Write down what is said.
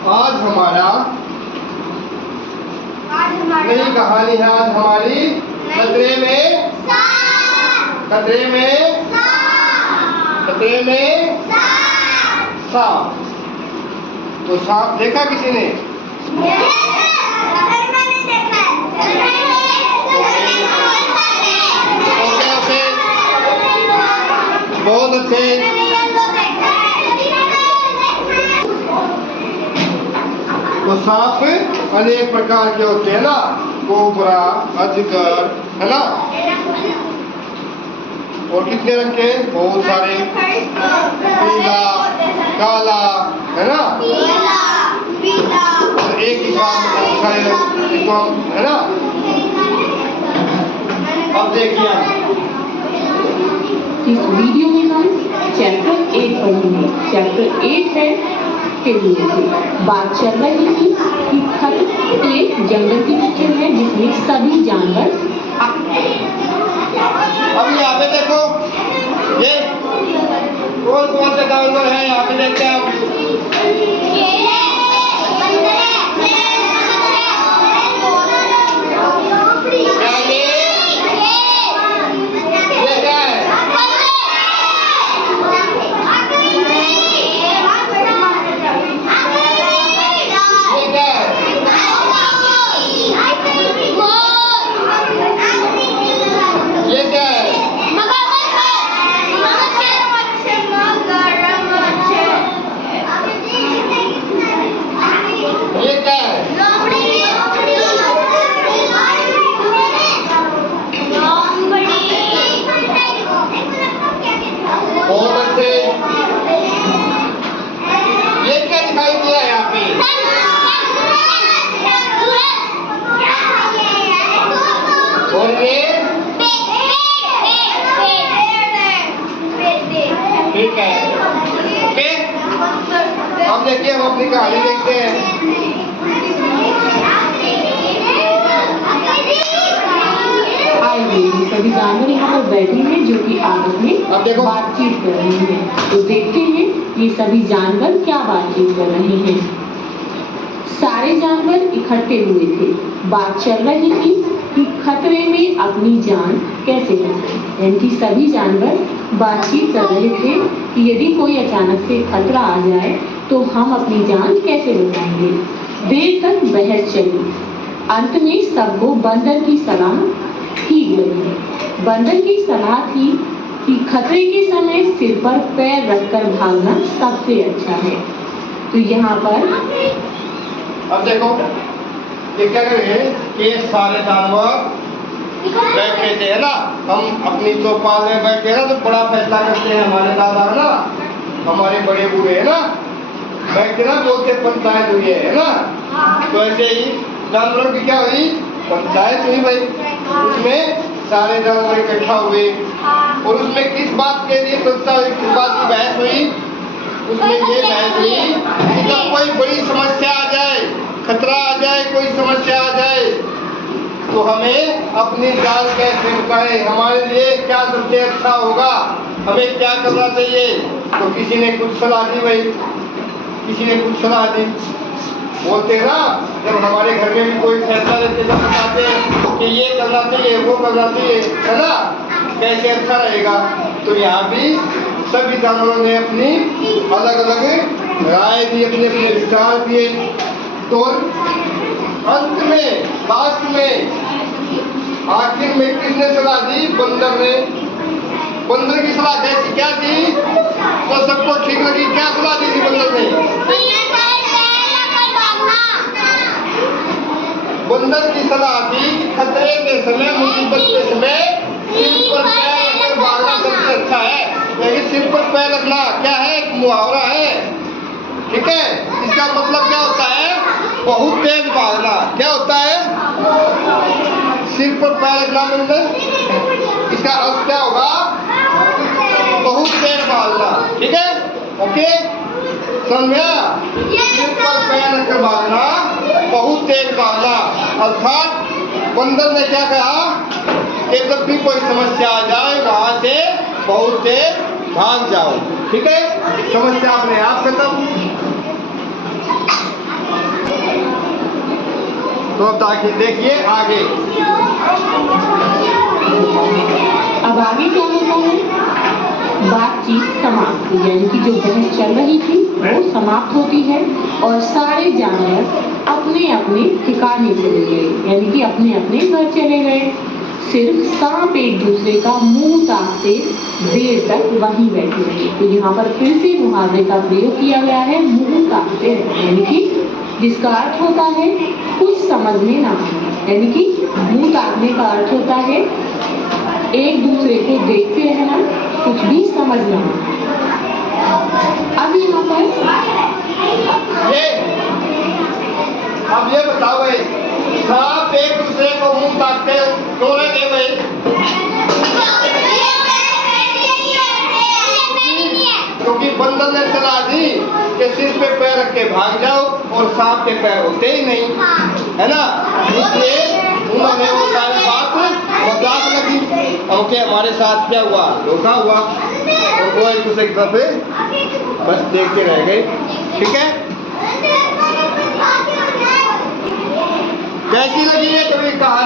आज हमारा नई कहानी है। आज हमारी खतरे में सांप। तो सांप देखा किसी ने? बहुत अच्छे। तो सांप अनेक प्रकार के होते हैं ना, कोबरा, अजगर, है ना, और कितने रंग के? बहुत सारे, पीला, काला, है ना, और एक ही सांप में बहुत सारे रंग, है ना। अब देखिए इस वीडियो में हम चैप्टर 8 पढ़ेंगे। चैप्टर 8 है के लिए बात चल रही थी कि खतरे जंगल की पिक्चर है जिसमें सभी जानवर। अब यहाँ पे देखो, ये कौन कौन से जानवर है यहाँ पे देखते हैं आप। ठीक है, ओके। अब देखिए, हम अपनी कहानी देखते हैं। आइए, सभी जानवर यहाँ पर बैठे हैं जो कि आपस में बातचीत कर रहे हैं। तो देखते हैं ये सभी जानवर क्या बातचीत कर रहे हैं। सारे जानवर इकट्ठे हुए थे। बात चल रही थी कि खतरे में अपनी जान कैसे बचाएं। यानी सभी जानवर बातचीत कर रहे थे कि यदि कोई अचानक से खतरा आ जाए तो हम अपनी जान कैसे बचाएंगे। देर तक बहस चली। अंत में सबको बंदर की सलाह ठीक लगी। बंदर की सलाह थी कि खतरे के समय सिर पर पैर रखकर भागना सबसे अच्छा है। तो यहाँ पर अब देखो, ये क्या कर रहे हैं कि सारे जानवर बैठे थे, है ना। हम अपनी चौपाल में बैठे हैं ना, तो बड़ा फैसला करते हैं। हमारे दादा है ना, हमारे बड़े बूढ़े है ना, बैठ के ना बोलते पंचायत हुई है ना। तो ऐसे ही जानवरों की क्या हुई? पंचायत हुई भाई। उसमें सारे जानवर इकट्ठा हुए और उसमें किस बात के लिए चर्चा हुई, किस बात की बहस हुई? उसमें ये बहस हुई कि जब कोई बड़ी समस्या आ जाए, खतरा आ जाए, कोई समस्या आ जाए, तो हमें अपनी जान कैसे बचाएं, हमारे लिए क्या सबसे अच्छा होगा, हमें क्या करना चाहिए। तो किसी ने कुछ सलाह दी भाई, किसी ने कुछ सलाह दी। बोलते ना, जब हमारे घर में भी कोई फैसला लेते जब बताते कि ये करना चाहिए, वो करना चाहिए, है ना, कैसे अच्छा रहेगा। तो यहाँ भी सभी जानवरों ने अपनी अलग अलग राय दी, अपने अपने विचार दिए। तो अंत में, लास्ट में, आखिर में किसने सलाह दी? बंदर ने। बंदर की सलाह कैसी क्या थी? तो सबको ठीक लगी। क्या सलाह दी थी बंदर ने? बंदर की सलाह थी कि खतरे के समय, मुसीबत के समय सिर पर पैर रखकर भागना सबसे अच्छा है। लेकिन सिर पर पैर रखना क्या है? एक मुहावरा है, ठीक है। इसका मतलब क्या होता है? बहुत तेज भागना। क्या होता है? सिर पर पैर रखना मतलब इसका अर्थ क्या होगा? बहुत तेज भागना, ठीक है, ओके, समझा? सिर पर पैर रखकर भागना, बहुत तेज भागना। अर्थात बंदर ने क्या कहा कि जब भी कोई समस्या आ जाए वहां से बहुत तेज भाग जाओ, ठीक है। समस्या अपने आप खत्म। तो अब देखिए आगे। अब आगे क्या होता है? बातचीत समाप्त, यानी कि जो बहस चल रही थी वो समाप्त होती है और सारे जानवर अपने अपने ठिकाने चले गए, यानी कि अपने अपने घर चले गए। सिर्फ सांप एक दूसरे का मुंह ताकते देर तक वहीं बैठे रहे। तो यहाँ पर फिर से मुहावरे का प्रयोग किया गया है, मुंह ताकते रहे, यानी कि जिसका अर्थ होता है कुछ समझ में ना आना, यानी कि मुंह ताकने का अर्थ होता है एक दूसरे को देखते रहना, कुछ भी समझ ना आना। अब यहाँ पर अब ये बताओ भाई, सांप एक दूसरे को मुंह ताकते क्यों लगे भाई? क्योंकि बंदर ने सलाह दी कि सिर पे पैर रख के भाग जाओ और सांप के पैर होते ही नहीं, है ना? इसलिए उन्होंने वो सारी बात मजाक लगी। क्योंकि हमारे साथ क्या हुआ? धोखा हुआ और वो एक दूसरे की तरफ बस देखते रह गए। ठीक है, कैसी लगी है कभी कहानी?